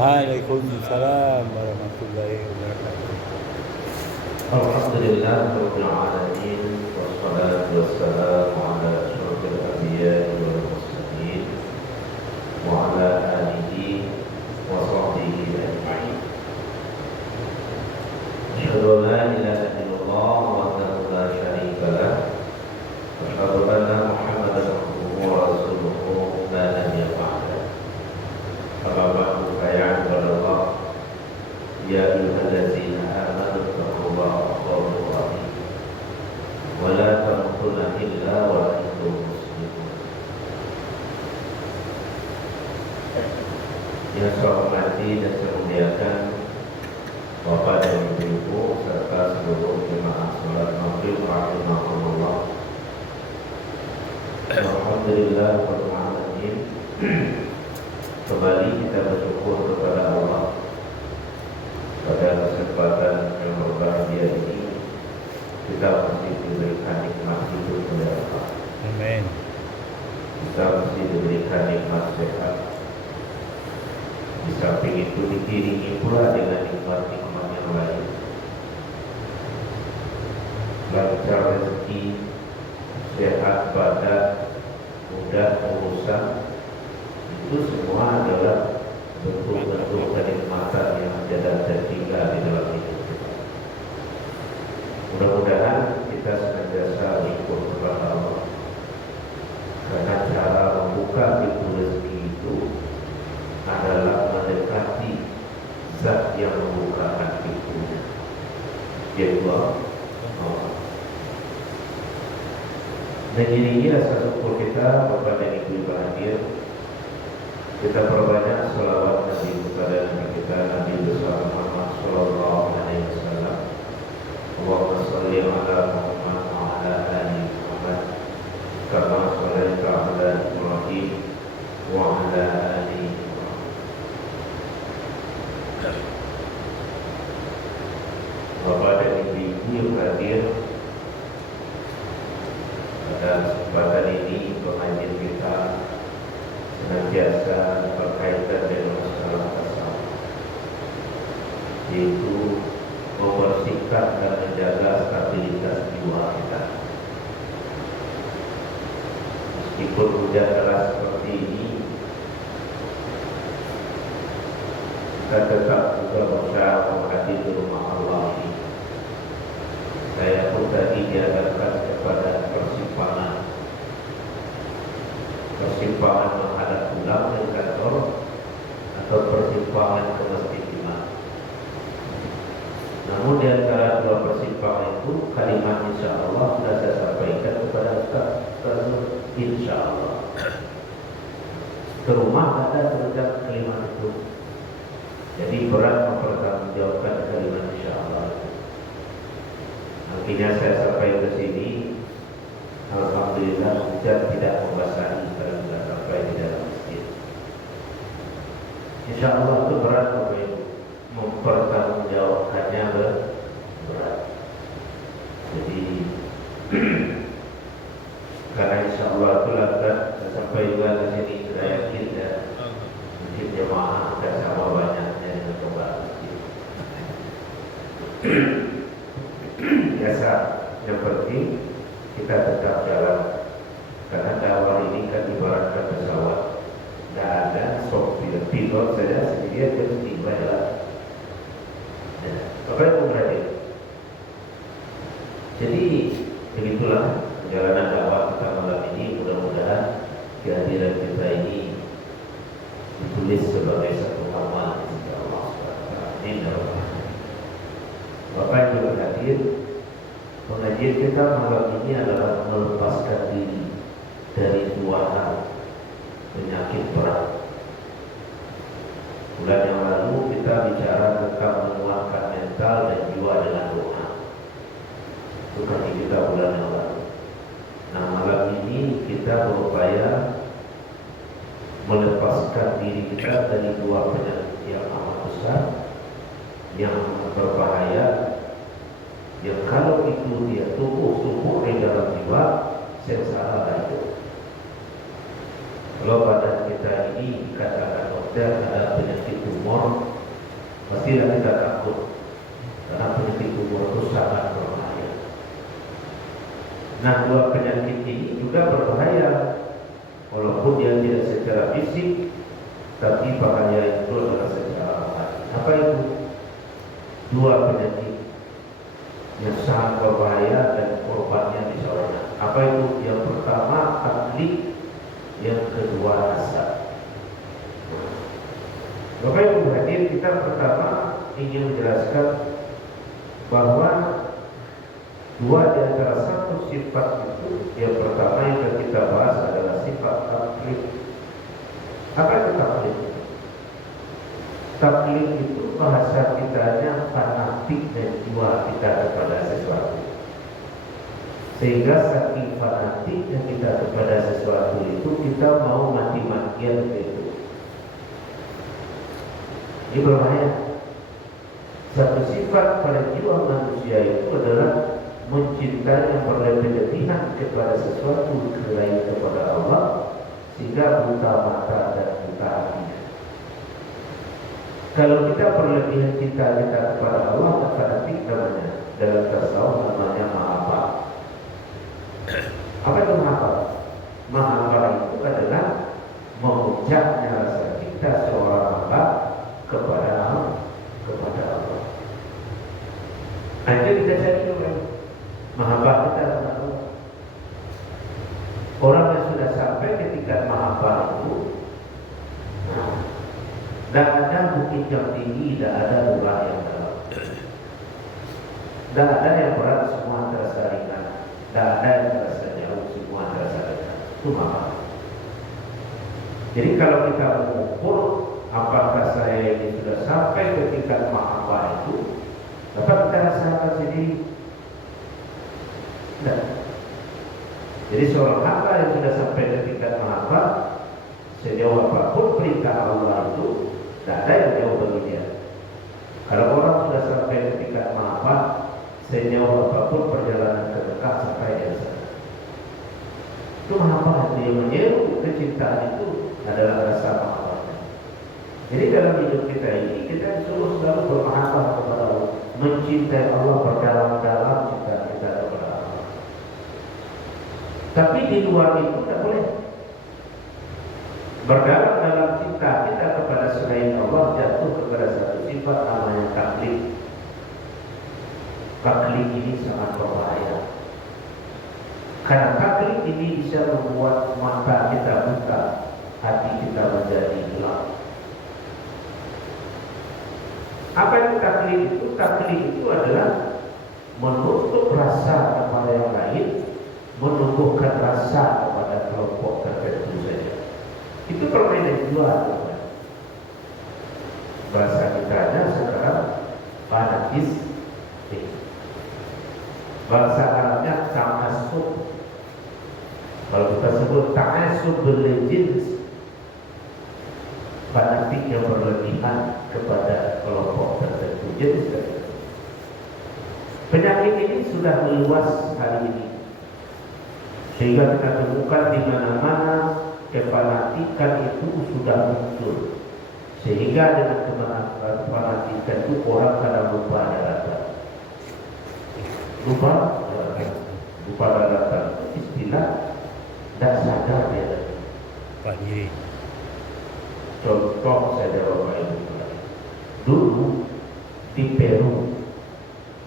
Waalaikumsalam warahmatullahi wabarakatuh. Alhamdulillah rabbil alamin wassalatu wassalamu ala asyrofil anbiya'i wal mursalin wa ala alihi wa sahbihi ajma'in. Asyhadu an la ilaha illallah wahdahu la syarika lah wa asyhadu anna Muhammadan abduhu wa rasuluhu la nabiyya ba'dah. Amma ba'du fa ya ibadallah ya ayyuhallazina amanu taqullaha haqqa tuqatih wa la tamutunna illa wa antum muslimun. Yang saya hormati dan saya muliakan Bapak dan Ibu serta seluruh jemaah salat Maghrib rahimahumullah. Alhamdulillah rabbil alamin. Kembali kita bersyukur kepada Allah pada kesempatan yang berbahagia ini kita masih diberikan nikmat hidup oleh Allah. Amin. Kita masih diberikan nikmat sehat. Di samping itu dikiringi pula dengan nikmat-nikmat yang lain. Lancar rezeki, sehat badan, mudah urusan, itu semua adalah bentuk-bentuk kenikmatan yang tidak tertinggal di dalam hidup kita. Mudah-mudahan kita senantiasa ikut kepada Allah, karena cara membuka pintu rezeki itu adalah mendekati zat yang membukakan pintunya, yaitu Allah. Dan ini rasa syukur kita kepada Ibu bahagia. Kita perbanyak salawat Nabi kepada Nabi kita Nabi besar Muhammad sallallahu alaihi wasallam. Allahumma shalli ala Muhammad wa ala ali Muhammad kama shallaita ala Ibrahim wa ala ali Ibrahim. Bapak dan Ibu yang hadir pada kesempatan ini, pengajian kita senantiasa berkaitan dengan masalah tasawuf, yaitu membersihkan dan menjaga stabilitas jiwa kita. Meskipun hujan deras seperti ini, kita tetap juga berusaha menghadiri di rumah Allah ini. Saya pun tadi diadarkan kepada persimpangan menghadap pulang dari kantor atau persimpangan ke masjid imam. Namun di antara dua persimpangan itu kalimat insya Allah sudah saya sampaikan kepada Ustaz insya Allah. Ke rumah ada terucap kalimat itu. Jadi berat mempertanggungjawabkan kalimat insya Allah. Akhirnya saya sampai ke sini. Alhamdulillah hujan tidak membasahi karena sudah sampai di dalam masjid. Insya Allah itu berat Bapak Ibu, mempertanggungjawabkannya berat. Jadi karena insya Allah itu lantas saya sampai juga ke sini sudah yakin dan mungkin jemaah sudah sama banyaknya dengan kembali masjid. Biasa yang penting kita tetap jalan, karena dakwah ini kan ibaratkan pesawat, tidak ada sopir, pilot saja sendirian terus tiba jalan. Apa yang berarti? Jadi begitulah perjalanan dakwah kita malam ini. Mudah-mudahan kehadiran kita ini ditulis sebagai satu amal insya Allah. Amin. Bapak yang berhadir, pengajian kita malam ini adalah melepaskan diri dari dua hal penyakit berat. Bulan yang lalu kita bicara tentang menguatkan mental dan jiwa dengan doa. Itu kan kita bulan yang lalu. Nah malam ini kita berupaya melepaskan diri kita dari dua penyakit yang amat besar, yang berbahaya, yang kalau itu dia tumbuh di dalam jiwa, sengsara itu. Kalau badan kita ini dikatakan sedang ada penyakit tumor, pastilah kita takut karena penyakit tumor itu sangat berbahaya. Nah, dua penyakit ini juga berbahaya, walaupun dia tidak secara fisik, tapi bahaya itu adalah secara rohani. Apa itu? Dua penyakit yang sangat berbahaya dan korbannya bisa banyak. Apa itu? Yang pertama taklid, yang kedua hasad. Bapak Ibu hadir, kita pertama ingin menjelaskan bahwa dua di antara satu sifat itu, yang pertama yang kita bahas adalah sifat taklid. Apa itu taklid? Taklid itu bahasa kitanya fanatik dan jiwa kita kepada sesuatu. Sehingga saking fanatiknya kita kepada sesuatu itu, kita mau mati-matian itu. Ini berbahaya. Satu sifat pada jiwa manusia itu adalah mencintai yang berlebihan kepada sesuatu selain kepada Allah, sehingga buta mata dan buta hatinya. Kalau kita berlebihan cinta kita kepada Allah, maka nanti namanya dalam tasawuf namanya mahabbah. Apa itu mahabbah? Mahabbah itu adalah memuncaknya rasa cinta seorang hamba kepada Allah. Nah, itu kita cari dulu. Mahabbah kita kepada Allah. Orang yang sudah sampai ke tingkat mahabbah itu, tidak ada bukit yang tinggi, tidak ada lurah yang dalam. Tidak ada yang berat, semua terasa ringan. Tidak ada yang terasa jauh, semua terasa dekat. Itu mahabbah. Jadi kalau kita mengukur apakah saya ini sudah sampai ke tingkat mahabbah itu, dapat kita rasakan sendiri. Tidak. Jadi seorang hamba yang sudah sampai ke tingkat mahabbah, sejauh apapun perintah Allah itu, tidak ada yang jauh bagi dia. Kalau orang sudah sampai ke tingkat mahabbah, sejauh apapun perjalanan ke Mekah sampai dia sana. Itu mahabbah, dia menyeru kecintaan itu adalah rasa mahabbah. Jadi dalam hidup kita ini, kita disuruh selalu bermahabbah kepada Allah, mencintai Allah berdalam-dalam cinta kita kepada Allah. Tapi di luar itu tidak boleh. Berdalam dalam cinta kita kepada selain Allah, jatuh kepada satu sifat namanya taklid. Taklid ini sangat berbahaya. Karena taklid ini bisa membuat mata kita buta, hati kita menjadi gelap. Apa itu taklid itu? Taklid itu adalah menutup rasa kepada yang lain, menumbuhkan rasa kepada kelompok tertentu saja. Itu permainan jual. Bahasa kitanya sekarang fanatis. Bahasa Arabnya ta'assub. Kalau kita sebut ta'assub berlejins, fanatik yang berlebihan kepada kelompok tertentu. Jadi penyakit ini sudah meluas hari ini, sehingga kita temukan di mana-mana kefanatikan itu sudah muncul, sehingga dengan kefanatikan itu orang kadang lupa daratan. Lupa daratan istilah tidak sadar dia. Pak diri. Contoh saja Bapak Ibu, dulu di Peru,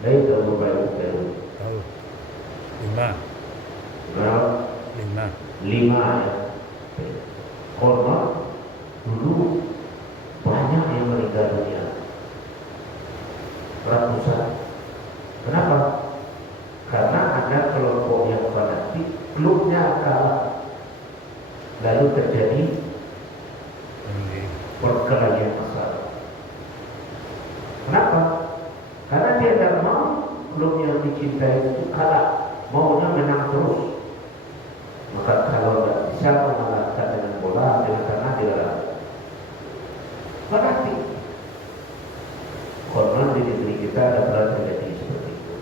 lain tahu Bapak Ibu Peru? Tahu. 5. Berapa? 5. 5 ya. Konon dulu banyak yang meninggal dunia, ratusan. Kenapa? Karena ada kelompok yang fanatik, klubnya kalah, lalu terjadi perkelahian masalah. Kenapa? Karena dia tidak mau klub yang dicintai itu kalah, maunya menang terus. Maka kalau tidak bisa mengalahkan dengan bola, dengan tanah dilarang. Fanatik. Konon di negeri kita ada pernah terjadi seperti itu.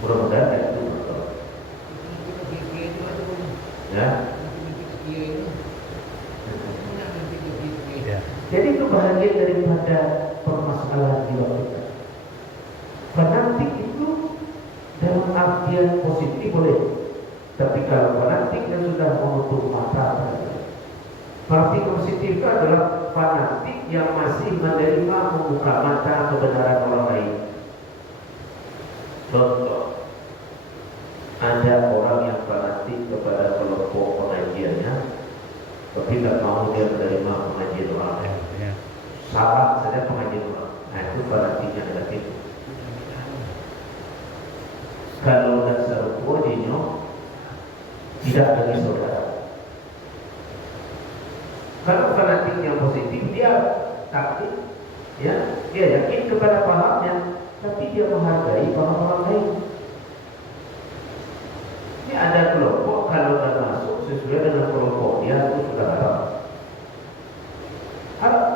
Mudah-mudahan itu betul. Ya. Ya. Jadi itu bahagian daripada permasalahan jiwa kita. Fanatik itu dalam artian positif boleh, tapi kalau fanatik yang sudah menutup mata, arti positif itu adalah fanatik yang masih menerima membuka mata kebenaran orang lain. Contoh, ada orang yang fanatik kepada kelompok pengajiannya, tapi tidak mau dia menerima pengajian orang lain. Salah saja pengajian orang. Nah itu fanatiknya adalah itu. Kalau dasar kuadino tidak lagi saudara. Kalau fanatik yang positif dia takut, ya, dia yakin kepada pahamnya, tapi dia menghargai paham orang lain. Ini ada kelompok kalau tidak masuk sesuai dengan kelompok dia itu sudah haram. Haram.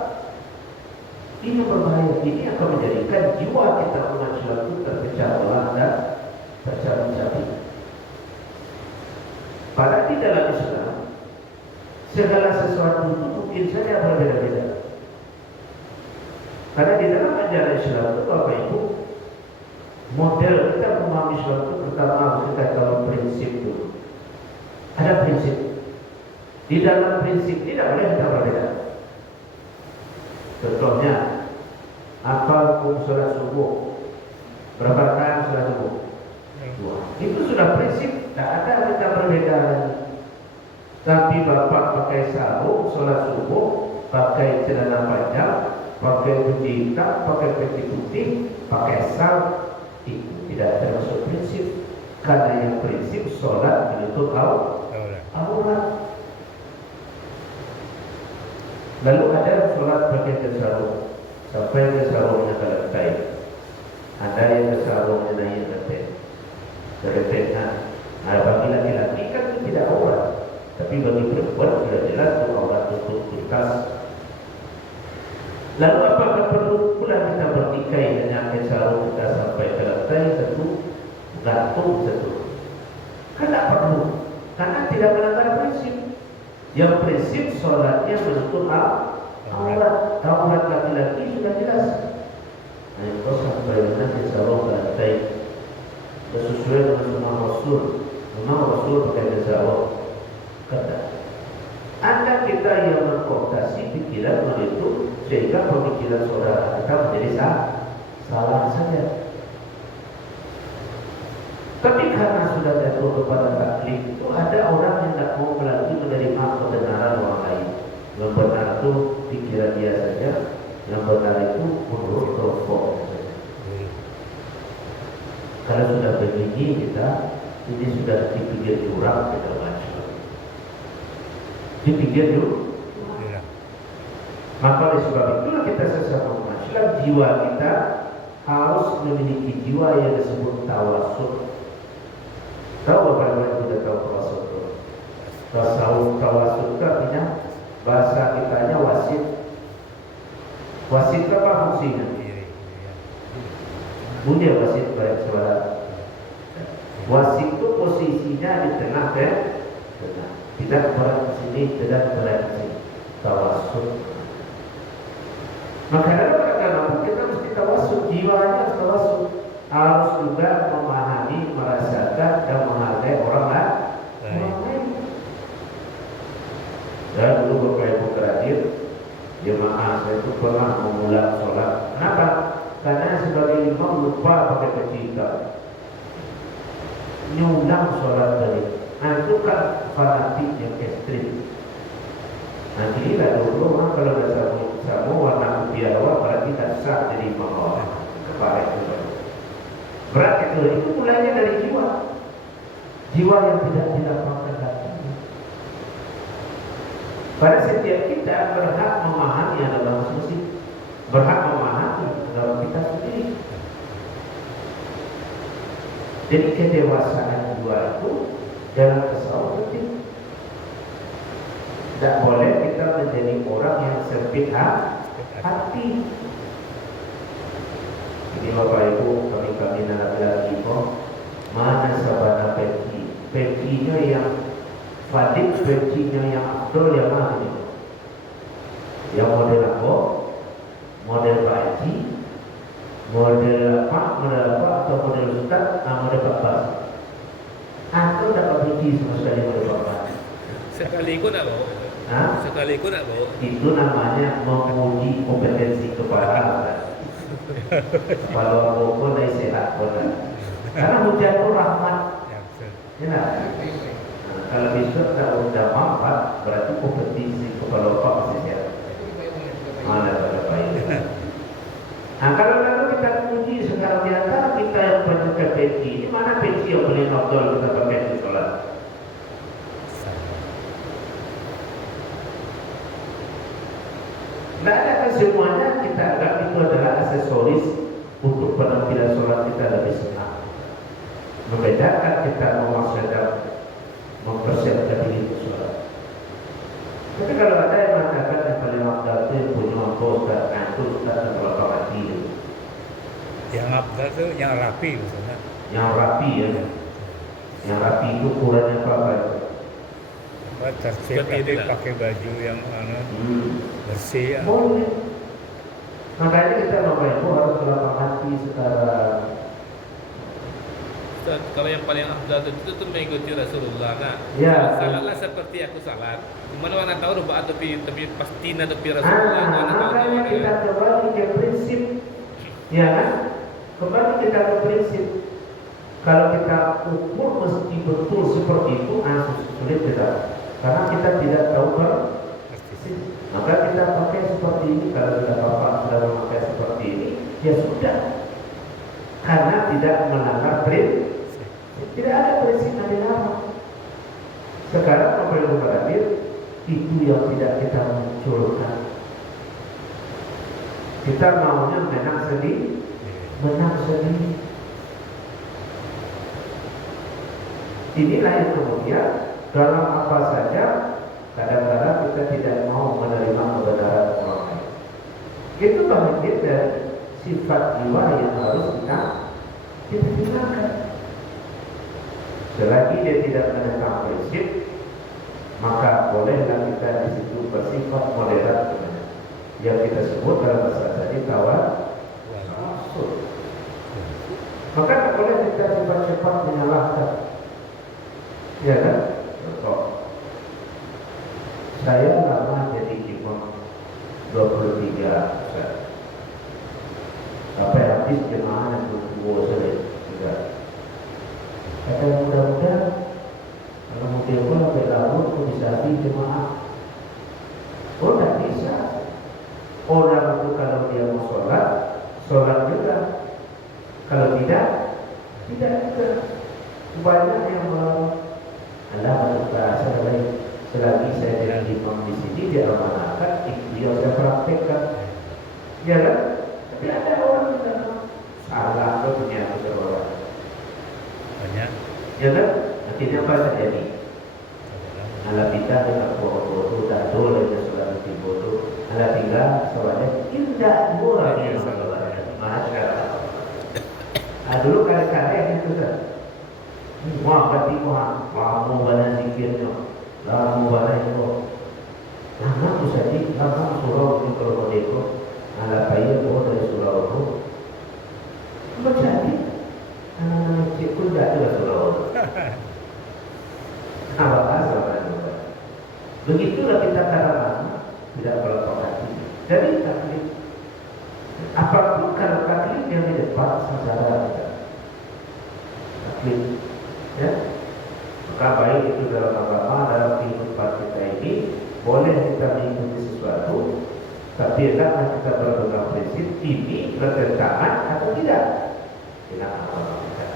Ini berbahaya. Ini akan menjadikan jiwa kita umat Islam itu terpecah belah dan tercabik-cabik. Padahal di dalam Islam segala sesuatu itu mungkin saja berbeda-beda. Karena di dalam ajaran Islam itu apa itu? Model kita memahami Islam itu pertama kita tahu prinsip dulu. Ada prinsip. Di dalam prinsip tidak boleh kita berbeda. Contohnya, apa hukum sholat subuh? Berapa rakaat sholat subuh? 2. Itu sudah prinsip, tidak ada kita berbeda lagi. Tapi bapak pakai sarung sholat subuh, pakai celana panjang, pakai baju hitam, pakai peci putih, pakai sal, itu tidak termasuk prinsip. Karena yang prinsip sholat menutup aurat. Lalu ada sholat pakai sarung, sampai sarungnya ke lantai. Ada yang sarungnya naik ke lantai. Nah, bagi laki-laki kan itu tidak aurat, tapi bagi perempuan sudah jelas itu aurat tutup tuntas. Lalu apakah perlu pula kita bertikai dengan sarung kita sampai ke lantai satu, gantung satu? Kan tidak perlu, karena tidak melanggar prinsip. Yang prinsip sholatnya menutup aurat. Aurat laki-laki sudah jelas. Nah, itu sampai dengan sarung ke lantai sesuai dengan sunnah Rasul. Memang Rasul pakai sarung. Kata Anda kita yang mengkooptasi pikiran itu sehingga pemikiran saudara kita menjadi salah saja. Tapi karena sudah jatuh kepada taklid itu ada orang yang tidak mau lagi menerima kebenaran orang lain. Yang benar itu pikiran dia saja, yang benar itu menurut kelompok saja. Kalau sudah begini kita ini sudah di pinggir jurang kita macam. Di pinggir jurang. Maka oleh sebab itulah kita sesama umat Islam, jiwa kita harus memiliki jiwa yang disebut tawasul. Tahu apa yang kita tahu tawasul? Tawasul itu artinya bahasa kitanya wasit. Wasit apa fungsinya? Bunyi wasit baik saudara. Wasit itu posisinya di tengah tengah. Tidak berat ke sini, tidak berat ke sini. Tawasul. Maka dalam agama kita mesti tawasul, jiwanya harus tawasul. Harus juga memahami, merasakan dan menghargai orang lain. Dan dulu Bapak Ibu terakhir jemaah saya itu pernah mengulang sholat. Kenapa? Karena sebagai imam lupa pakai peci hitam, nyulang sholat tadi. Nah itu kan fanatik yang ekstrim. Nanti lah dulu orang kalau ada samu warna putih awal berarti tak sah jadi imam orang. Kepala itu berat itu mulainya dari jiwa yang tidak dilapangkan hatinya. Pada setiap kita berhak memahami yang dalam musik, berhak memahami dalam kita sendiri. Jadi kedewasaan jiwa itu dalam tasawuf penting. Tidak boleh kita menjadi orang yang sempit hati. Ini Bapak Ibu, kami laki-laki mana sabana pecinya yang fadik, pecinya yang afdol yang mana ini? Yang model apa? Model Pak Haji, model apa atau model Ustaz, model Pak Bas. Aku tak benci sama sekali model Pak Bas. Sekali ikut nak bawa. Hah? Sekali ikut nak bawa. Itu namanya menguji kompetensi kepala Ustaz. Kalau aku dari sehat benar. Karena hujan itu rahmat. Ya, betul. Ya, nah, kalau besok tak udah mampat, berarti kompetisi kepala otak masih sehat. Mana pada baik. Nah, kalau kita uji sekarang di antara kita yang pakai peci, ini mana peci yang paling afdal kita pakai di sholat? Tidak ada kan semuanya kita anggap itu adalah aksesoris untuk penampilan sholat kita lebih senang. Membedakan kita memaksakan mempersiapkan diri untuk sholat. Tapi kalau ada yang mengatakan yang paling afdal itu yang punya Ustaz, itu Ustaz yang berapa hati itu. Yang abdal itu yang rapi maksudnya. Yang rapi ya. Yang rapi itu ukurannya apa itu? Tertib, Seperti tapi itulah. pakai baju yang bersih ya. Boleh. Makanya kita Bapak Ibu harus berlapang hati sekarang. Ustaz, kalau yang paling afdal itu tuh mengikuti Rasulullah. Nah, Ya. salatlah seperti aku salat. Mana mana tahu rubaat tapi pasti tapi Rasulullah. Mana tahu Makanya dia. kita kembali ke prinsip, ya kan? Kembali kita ke prinsip. Kalau kita ukur mesti betul seperti itu, sulit kita. Karena kita tidak tahu persis. Maka kita pakai seperti ini. Kalau kita bapak sudah memakai seperti ini, ya sudah. Karena tidak melanggar prinsip. Tidak ada prinsip Nabi Muhammad. Sekarang Bapak Ibu hadir, itu yang tidak kita munculkan. Kita maunya menang sendiri, menang sendiri. Inilah yang kemudian dalam apa saja kadang-kadang kita tidak mau menerima kebenaran orang lain. Itu bagian dari sifat jiwa yang harus kita hilangkan. Selagi dia tidak menentang prinsip, maka bolehlah kita di situ bersifat moderat, yang kita sebut dalam bahasa tadi tawasul. Maka tak boleh kita cepat-cepat menyalahkan. Ya kan? Contoh, saya lama jadi imam 23 Ustaz. Sampai habis jemaah yang berkumpul juga. Kata mudah-mudahan kalau mau diukur sampai larut pun bisa habis jemaah. Oh, tak bisa. Orang itu kalau dia mau sholat juga. Kalau tidak juga. Banyak yang melawan. Allah bahasa lain. Selagi saya jadi imam di sini, dia amanahkan, itu yang saya praktekkan. Ya kan? Tapi ada orang yang salah atau punya orang. Banyak. Ya kan? Akhirnya apa terjadi? Ala kita dengan bodoh, tak boleh dia sholat di bodoh. Ala tinggal sholatnya tidak boleh dia sholat. Masya Allah. Dulu kali-kali yang itu kan. Wah, berarti lama bana zikirnya, lama bana itu. Lama tu saja, lama surau itu kalau itu. Ala kaya bawa dari surau itu. Macam cikgu tidak ada surau. Awak asal kan? Begitulah kita kadang-kadang tidak berlapang hati. Jadi taklid, apapun kalau taklid yang di depan saudara kita. Taklid, ya. Maka baik itu dalam agama, dalam kehidupan kita ini, boleh kita mengikuti sesuatu, tapi hendaklah kita berpegang prinsip ini bertentangan atau tidak dengan agama kita.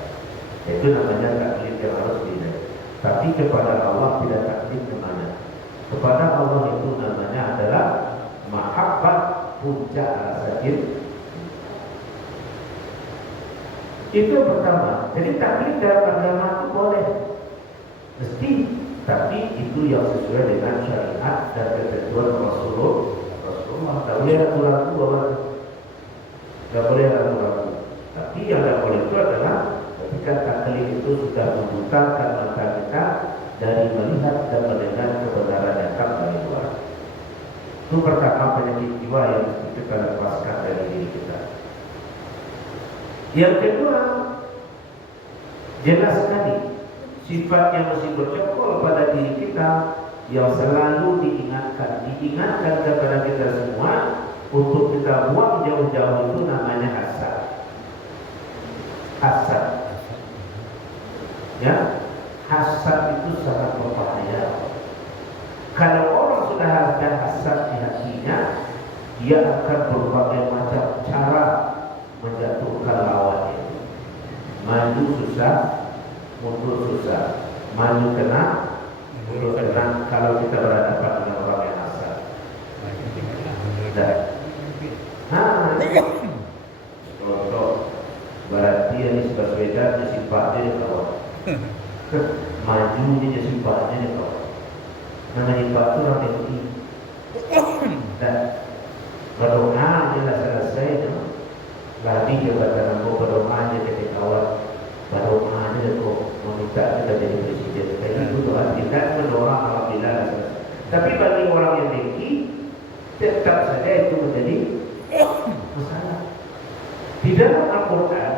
Itu namanya taklid yang harus dilihat. Tapi kepada Allah tidak taklid namanya. Kepada Allah itu namanya adalah mahabbah puncak rasa cinta. Itu yang pertama. Jadi taklid dalam agama itu boleh, mesti, tapi itu yang sesuai dengan syariat dan ketentuan Rasulullah. Tak boleh ragu-ragu orang. Tak boleh ragu-ragu. Tapi yang tak boleh itu adalah ketika taklid itu sudah membutakan mata kita dari melihat dan mendengar kebenaran datang dari luar. Itu pertama penyakit jiwa yang mesti kita lepaskan dari diri kita. Yang kedua, jelas sekali sifat yang masih bercokol pada diri kita yang selalu diingatkan kepada kita semua untuk kita buang jauh-jauh, itu namanya hasad. Hasad, ya, hasad itu sangat berbahaya. Kalau orang sudah ada hasad di hatinya, dia akan berbagai macam cara menjatuhkan lawannya. Maju susah, mundur susah. Maju kena, mundur kena. Kalau kita berhadapan dengan orang yang hasad, contoh berarti Anies Baswedan sifatnya dia kawan. Maju dia sifatnya dia kawan. Namanya Pak itu orang yang dan berdoa jelas selesai, lagi jabatan aku berdoa aja ketika awal berdoa aja kok meminta kita jadi presiden. Jadi itu doa tidak berdoa apabila selesai. Tapi bagi orang yang dengki, tetap saja itu menjadi masalah. Di dalam Al-Quran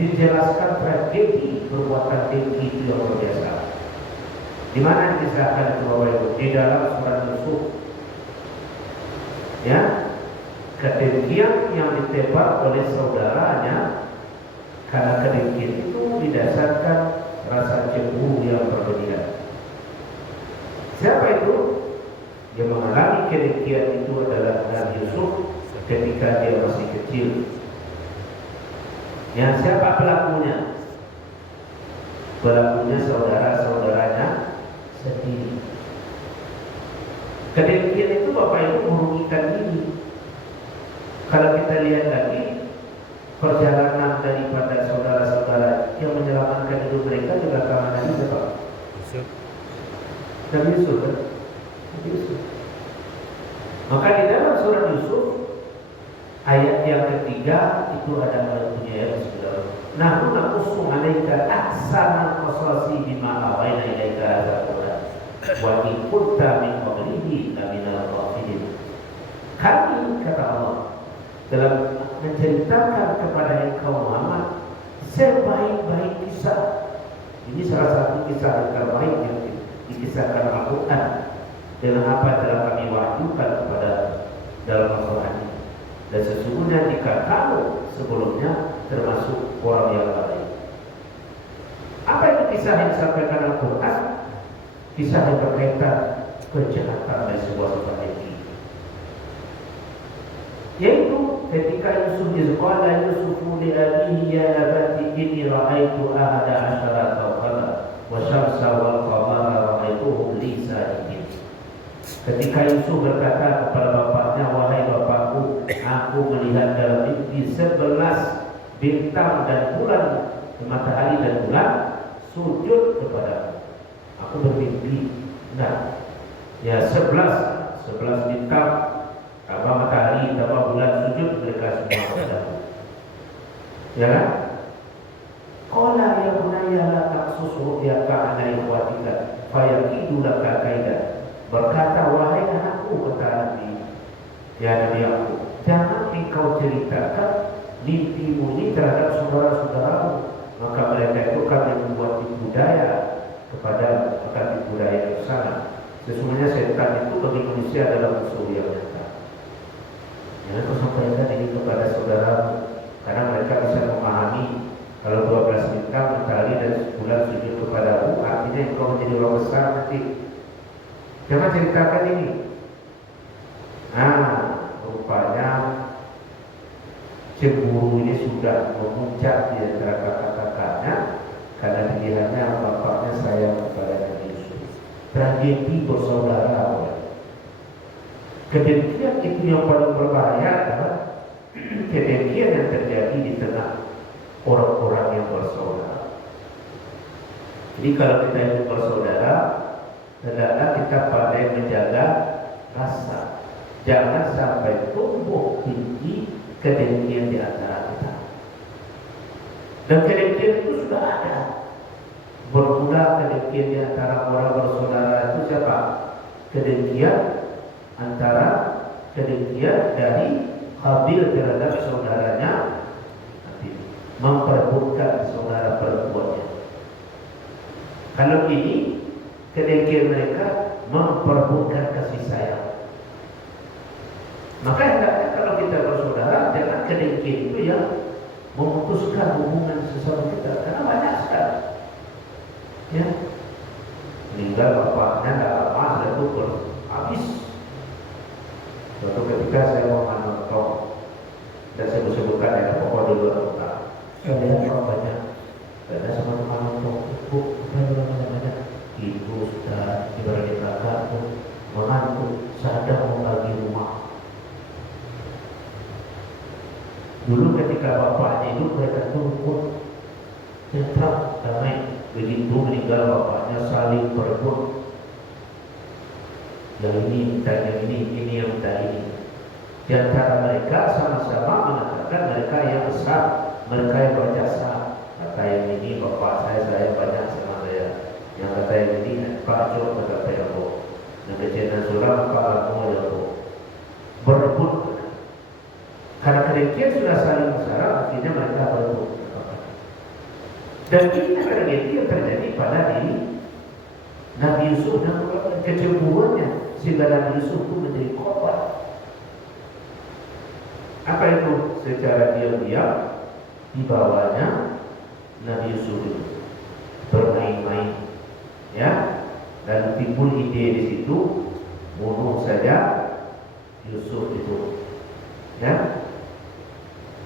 dijelaskan tragedi perbuatan dengki itu yang luar biasa. Di mana dikisahkan itu Bapak Ibu? Di dalam surat Yusuf, ya, kedengkian yang ditembak oleh saudaranya karena kedengkian itu didasarkan rasa cemburu yang berlebihan. Siapa itu? Yang mengalami kedengkian itu adalah Nabi Yusuf ketika dia masih kecil. Yang siapa pelakunya? Pelakunya saudara-saudaranya sendiri. Kedengkian itu Bapak Ibu merugikan diri. Kalau kita lihat lagi perjalanan daripada saudara-saudara yang menyelamatkan hidup mereka juga karena Nabi siapa? Nabi Yusuf, kan? Nabi Yusuf. Maka di dalam surat Yusuf ayat yang ketiga itu ada punya ayat sebenarnya. Nahnu naqussu 'alaika ahsanal qasasi bima awhayna ilaika hadzal Qur'an wa in kunta min qablihi laminal ghafilin. Kami, kata Allah, dalam menceritakan kepada engkau Muhammad sebaik-baik kisah. Ini salah satu kisah yang terbaik yang dikisahkan Al-Quran dengan apa yang telah kami wahyukan kepada dalam Al-Quran ini. Dan sesungguhnya jika kamu sebelumnya termasuk orang yang baik. Apa itu kisah yang disampaikan Al-Quran? Kisah yang berkaitan kejahatan dari sebuah strategi. Yaitu ketika Yusuf qala Yusufu li abihi ya abati inni ra'aitu ahada asyara kawkaba wa syamsa wal qamara ra'aituhum li sajidin. Ketika Yusuf berkata kepada bapaknya, wahai bapakku, aku melihat dalam mimpi 11 bintang dan bulan, matahari dan bulan sujud kepadamu. Aku bermimpi, nah, ya 11 bintang, matahari, bulan sujud, mereka semua kepadamu. Ya kan? Qala ya bunayya la taqsus ru'yaka 'ala ikhwatika fayakidu laka kaidan. Berkata, wahai anakku, kata Nabi, ya Nabi aku, jangan engkau ceritakan mimpimu ini terhadap saudara-saudaramu, maka mereka itu akan membuat tipu daya kepada tipu daya yang sana. Sesungguhnya setan itu bagi manusia adalah musuh yang nyata. Jangan kau sampaikan ini kepada saudaramu, karena mereka bisa memahami kalau 12 bintang, matahari dan bulan sujud kepadamu, artinya engkau menjadi orang besar nanti. Jangan ceritakan ini. Rupanya cemburu ini sudah memuncak di antara kakak-kakaknya karena dilihatnya bapaknya sayang kepada Nabi Yusuf. Tragedi bersaudara. Kedengkian itu yang paling berbahaya adalah kedengkian yang terjadi di tengah orang-orang yang bersaudara. Jadi kalau kita itu bersaudara, hendaklah kita pandai menjaga rasa. Jangan sampai tumbuh tinggi kedengkian di antara kita. Dan kedengkian itu sudah ada. Bermula kedengkian di antara orang bersaudara itu siapa? Kedengkian antara kedengkian dari Habil terhadap saudaranya, memperebutkan saudara perempuannya. Kalau ini kedengkian mereka memperebutkan kasih sayang. Maka hendaknya kalau kita bersaudara, jangan kedengkian itu yang memutuskan hubungan sesama kita, karena banyak sekali. Ya, meninggal bapaknya tidak lama sudah tutur habis. Suatu ketika saya mau menonton, dan saya sebutkan ya, pokok dulu tentang kalian orang banyak, ada sama teman nonton, ibu, banyak ibu sudah ibarat kakak pun mengantuk, sadar membagi rumah. Dulu ketika bapaknya itu mereka tumpul, tetap damai. Begitu meninggal bapaknya saling berebut. Yang ini minta yang ini yang minta ini. Di antara mereka sama-sama mengatakan mereka yang besar, mereka yang berjasa. Kata yang ini bapak saya banyak sama saya. Yang kata yang ini Pak Jok kata yang Bo. Yang kecil suram Pak Lamo yang Bo. Berebut. Karena kedengkian sudah saling besar, akhirnya mereka berebut. Dan ini tragedi yang terjadi pada diri Nabi Yusuf dan kecemburuannya, sehingga Nabi Yusuf pun menjadi korban. Apa itu? Secara diam-diam dibawanya Nabi Yusuf itu bermain-main, ya, dan timbul ide di situ bunuh saja Yusuf itu, ya.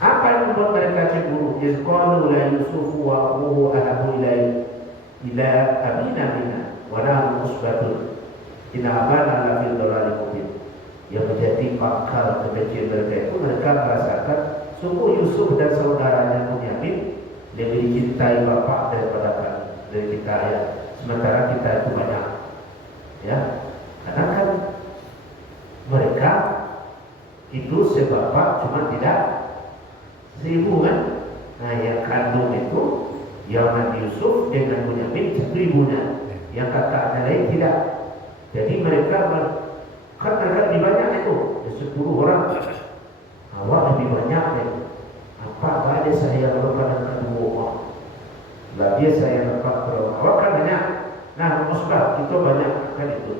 Apa yang membuat mereka cemburu? Yazqalu la Yusufu wa aquhu ahabu ila abina minna wa nahnu musbatun inna abana la fil dhalalin mubin. Yang menjadi pangkal kebencian mereka itu, mereka merasakan sungguh Yusuf dan saudaranya Bunyamin lebih dicintai bapak daripada dari kita, ya. Sementara kita itu banyak, ya. Karena kan mereka itu sebapak cuma tidak seribu kan. Nah, yang kandung itu yang Nabi Yusuf dengan Bunyamin 1000-nya, yang kakaknya lain tidak. Jadi mereka kan mereka lebih banyak itu, 10 orang. Awak lebih banyak itu. Apa ada saya berpada kedua, lagi saya dapat berapa? Awak kan banyak. Nah, musbah itu banyak kan itu.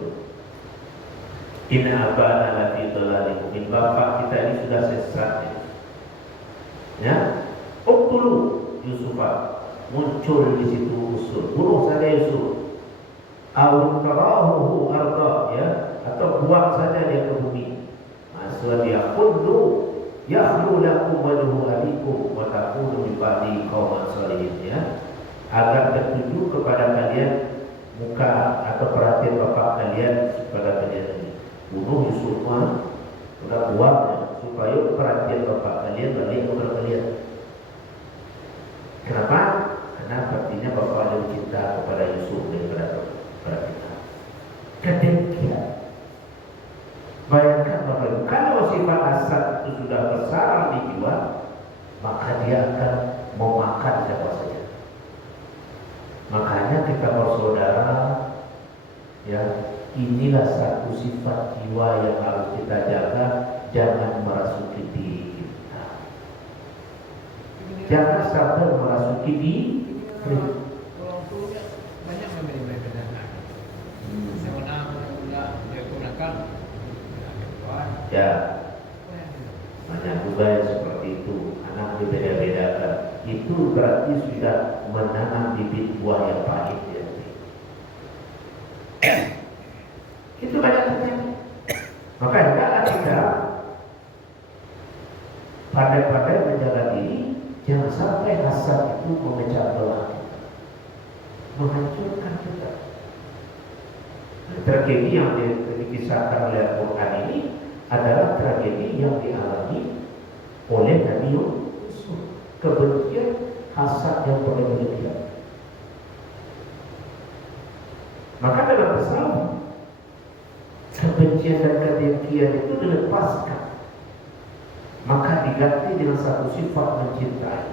Inna abana lati dhalalin mubin. Bapak kita ini sudah sesat, ya. Uqtulu Yusufah, muncul di situ usul, bunuh saja Yusuf. Aw tarahu arda, ya, atau buang saja dia ke bumi. Maksud dia qullu yakhlu lakum wajhu abikum wa takunu min ba'di qauman salihin, ya. Agar tertuju kepada kalian muka atau perhatian bapak kalian kepada kalian ini. Bunuh Yusuf, udah buang, ya, supaya perhatian bapak kalian balik kepada kalian. Kenapa? Karena artinya bapak lebih cinta kepada Yusuf daripada kita. Kedengkian. Bayangkan bapak, kalau sifat hasad itu sudah bersarang di jiwa, maka dia akan memakan siapa saja. Makanya kita bersaudara, ya, inilah satu sifat jiwa yang harus kita jaga, jangan merasuki diri kita. Jangan sampai merasuki diri. Orang tuanya banyak memberi mereka dana. Seorang muda dia gunakan ya, banyak juga yang seperti itu. Anak berbeda-bedakan. Itu berarti sudah menanam bibit buah yang pahit, ya. Itu banyak terjadi. Maka hendaklah kita pandai-pandai menjaga diri, jangan sampai hasad itu memecah belah, menghancurkan kita. Tragedi yang dikisahkan oleh Al-Quran ini adalah tragedi yang dialami oleh Nabi Yusuf. Kebencian, hasad yang berlebihan. Maka dalam Islam, kebencian dan kedengkian itu dilepaskan, maka diganti dengan satu sifat mencintai.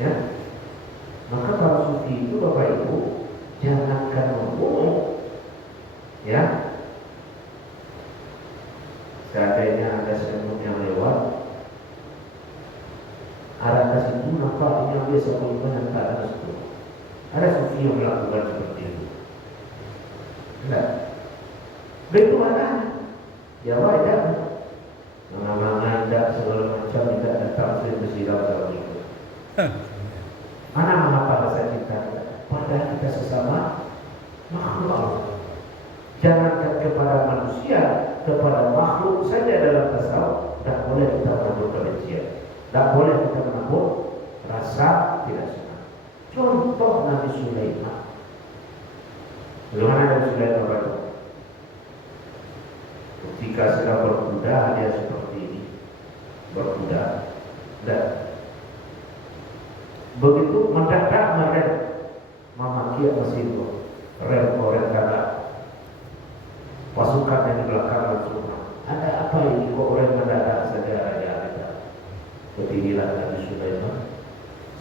Ya, maka para sufi itu, Bapak Ibu, jangankan membunuh, ya, Seandainya ada semut yang lewat, arah ke situ nampak yang biasa beriman yang tak ada situ. Ada sufi yang melakukan seperti itu. Enggak. Begitu mana? Ya wajar. Mengamankan tidak segala macam tidak datang sering bersilau dalam itu. Mana mengapa rasa cinta? Padahal kita sesama makhluk Allah. Jangankan kepada manusia, kepada makhluk saja dalam tasawuf tak boleh kita menabur kebencian, tak boleh kita menabur rasa tidak senang. Contoh Nabi Sulaiman. Bagaimana Nabi Sulaiman berkata? Ketika sedang berkuda dia seperti ini, berkuda, dan begitu mendadak merem, memaki mesin rem korek kakak. Pasukan yang di belakang langsung, ada apa ini kok orang mendadak saja raja kita? Ketinggian Nabi Sulaiman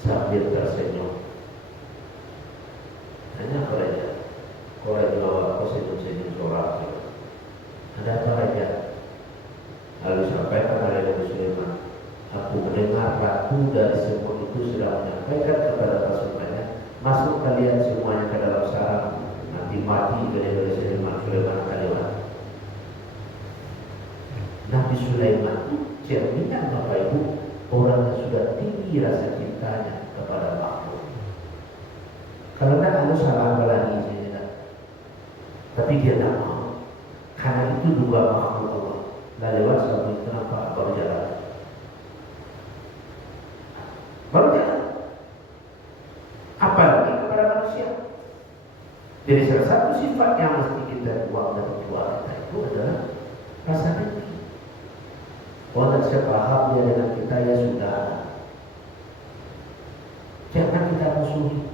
sambil tersenyum. Tanya ke raja, kau raja jawab, kau senyum-senyum seorang. Ada apa raja? Lalu sampaikan oleh Nabi Sulaiman, aku mendengar ratu dari semut itu sudah menyampaikan kepada pasukannya, masuk kalian semuanya ke dalam sarang. Mati dari Sulaiman akan lewat. Nabi Sulaiman itu cerminan Bapak Ibu, orang yang sudah tinggi rasa cintanya kepada makhluk. Kalau tidak harus salah lagi saja. Tapi dia tidak mau. Karena itu dua makhluk Allah. Lalu lewat sampai kenapa baru jalan? Baru jalan. Apalagi kepada manusia. Jadi salah satu sifat yang mesti kita buang dari keluarga kita itu adalah rasa dengki. Kalau tidak sepaham dia dengan kita ya sudah. Jangan kita musuhi.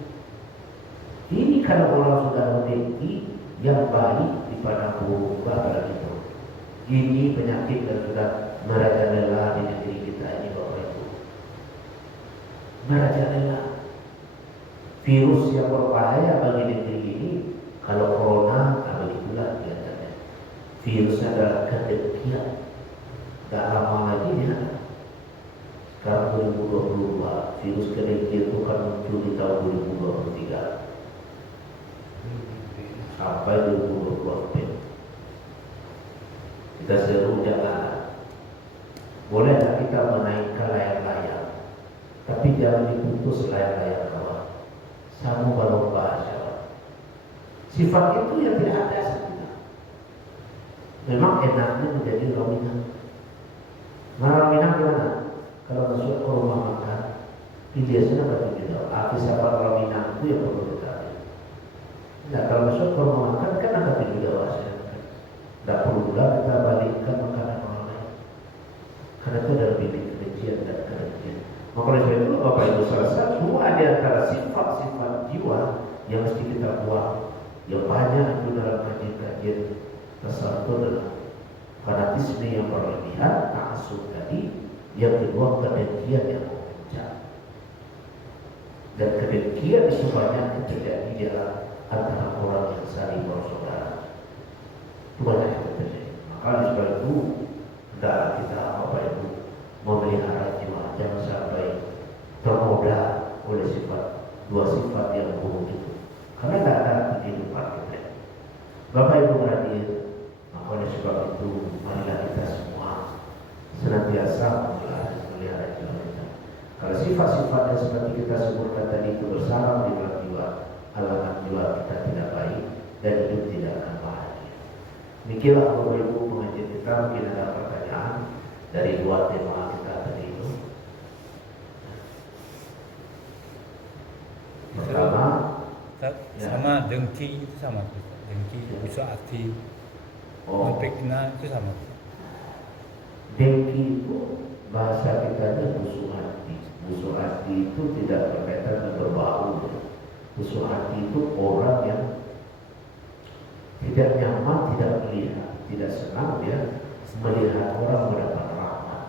Ini kalau orang sudah mendengki yang baik daripada buruk pada itu. Ini penyakit yang sudah merajalela di negeri kita ini Bapak Ibu. Merajalela. Virus yang berbahaya bagi negeri ini, kalau corona, kalau itulah kelihatannya. Virus adalah kedengkian. Tak lama lagi dia. Sekarang 2022, virus kedengkian itu kan muncul di tahun 2023 sampai 2024. Kita seru jangan. Bolehlah kita menaikkan layang-layang, tapi jangan diputus layang-layang kawan. Sama balon bahasa. Sifat itu yang tidak ada sebenarnya. Memang enaknya menjadi orang Minang. Orang Minang gimana? Kalau masuk ke rumah makan, biasanya bagi kita. Arti sahabat orang Minang itu yang perlu diketahui. Nah, kalau masuk ke rumah makan kan ada tujuh dewasa. Tidak perlu pula kita balikkan makanan orang lain. Karena itu adalah bidik kebencian dan kebencian. Maka oleh sebab itu Bapak Ibu salah satu di antara sifat-sifat jiwa yang mesti kita buang, yang banyak itu dalam kajian-kajian tasawuf adalah fanatisme yang berlebihan, ta'assub tadi, yang kedua kedengkian yang memuncak. Dan kedengkian itu banyak terjadi di antara orang yang saling bersaudara. Itu banyak yang terjadi. Maka oleh sebab itu hendaklah kita Bapak Ibu memelihara jiwa, jangan sampai tergoda oleh dua sifat yang buruk itu. Karena tidak ada kehidupan kita. Bapak Ibu hadir, maka oleh sebab itu marilah kita semua senantiasa memelihara jiwa kita. Kalau sifat-sifat yang seperti kita sebutkan tadi itu bersarang di dalam jiwa, halangan jiwa kita tidak baik dan hidup tidak akan bahagia. Demikianlah Bapak Ibu pengajian kita. Mungkin ada pertanyaan dari dua tema kita tadi itu. Pertama, sama dengki itu sama, dengki bisa arti memfitnah itu sama. Dengki itu bahasa kita ada musuh hati. Musuh hati itu tidak berkaitan dengan berbau. Musuh hati itu orang yang tidak nyaman, tidak melihat, tidak senang dia melihat orang mendapat rahmat.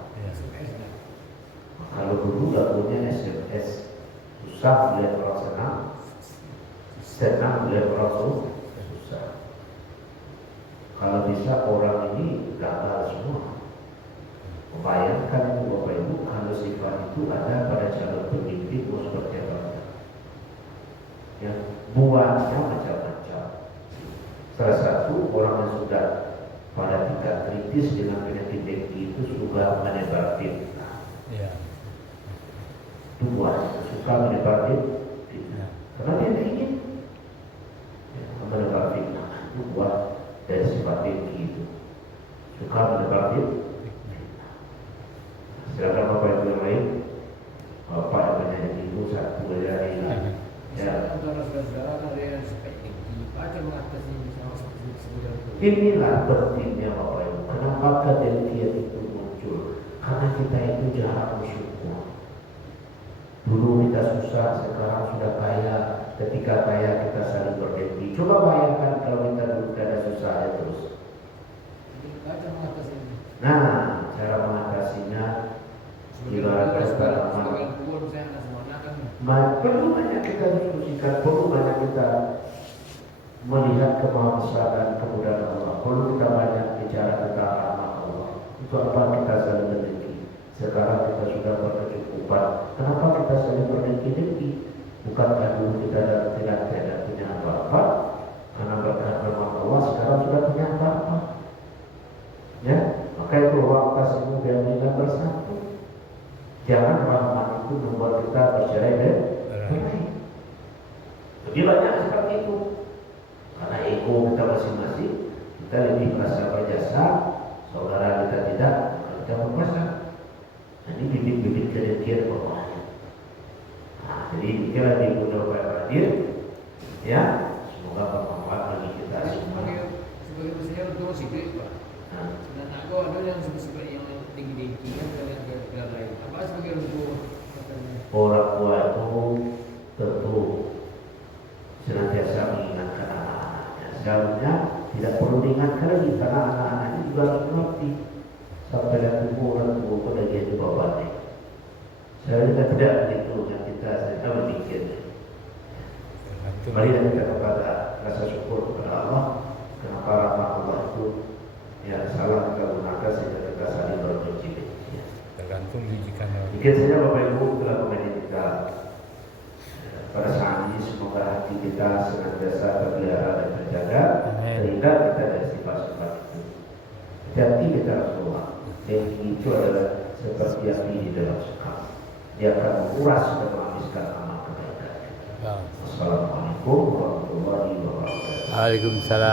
Kalau dulu gak punya SMS, susah melihat orang senang, senang melihat orang susah. Kalau bisa orang ini gagal semua. itu ada pada calon pemimpin mau seperti apa. Ya, buahnya macam-macam. Salah satu orang yang sudah pada tingkat kritis dengan penyakit dengki itu suka menebar fitnah. Ya. Itu buahnya, suka menebar fitnah. Karena dia ingin menebar fitnah. Itu buah dari sifat dengki itu. Suka menebar fitnah. Silakan Bapak Ibu yang lain. Bapak yang banyak ibu satu dari ya. Antara saudara ada yang seperti baca mengatasi sama sebuah Inilah pentingnya Bapak Ibu. Kenapa kedengkian itu muncul? Karena kita itu jarang bersyukur. Dulu kita susah, sekarang sudah kaya. Ketika kaya kita saling berdengki. Coba bayangkan kalau kita dulu ada susah ya terus. baca mengatasi ini. Nah, cara mengatasinya ibaratnya sekarang sebagai kubur saya nggak semua kan. perlu banyak kita diskusikan, perlu banyak kita melihat kemahabesaran kemudahan Allah. Perlu kita banyak bicara tentang rahmat Allah. Itu apa kita saling berdengki. Sekarang kita sudah berkecukupan. Kenapa kita saling berdengki-dengki? Bukankah dulu kita tidak punya apa-apa? Karena berkat rahmat Allah sekarang sudah punya apa-apa. Ya, maka itu waqtasimu bi'amrillah bersatu. Jangan rahmat itu membuat kita bercerai dan berai. Lebih banyak seperti itu. Karena ego kita masing-masing, kita lebih merasa berjasa, saudara kita tidak, kita berkuasa. Nah, ini bibit-bibit kedengkian bawahnya. Nah, jadi inilah di mudah hadir, ya. Semoga bermanfaat bagi kita semua. Sebagai misalnya untuk sikit Pak. Dan aku ada yang seperti yang tinggi-tinggi kan dengan negara lain. Apa sebagai untuk Orang tua itu tentu senantiasa mengingatkan anak-anaknya. Seharusnya tidak perlu diingatkan lagi karena anak-anaknya juga harus mengerti. Sampai dan tubuh orang tua pada dia juga balik. Seharusnya tidak begitu yang kita sedang berpikir. Mari kita kepada rasa syukur kepada Allah. Kenapa rahmat Allah itu yang salah kita gunakan sehingga kita saling berbenci. Tergantung dijikan. Mungkin saja Bapak Ibu telah mengaji kita pada saat ini. Semoga hati kita senantiasa terpelihara dan terjaga sehingga kita dari sifat-sifat itu. Hati kita Rasulullah yang itu adalah seperti api di dalam sekam. Dia akan menguras dan menghabiskan amal kebaikan. Wassalamualaikum warahmatullahi wabarakatuh. Waalaikumsalam.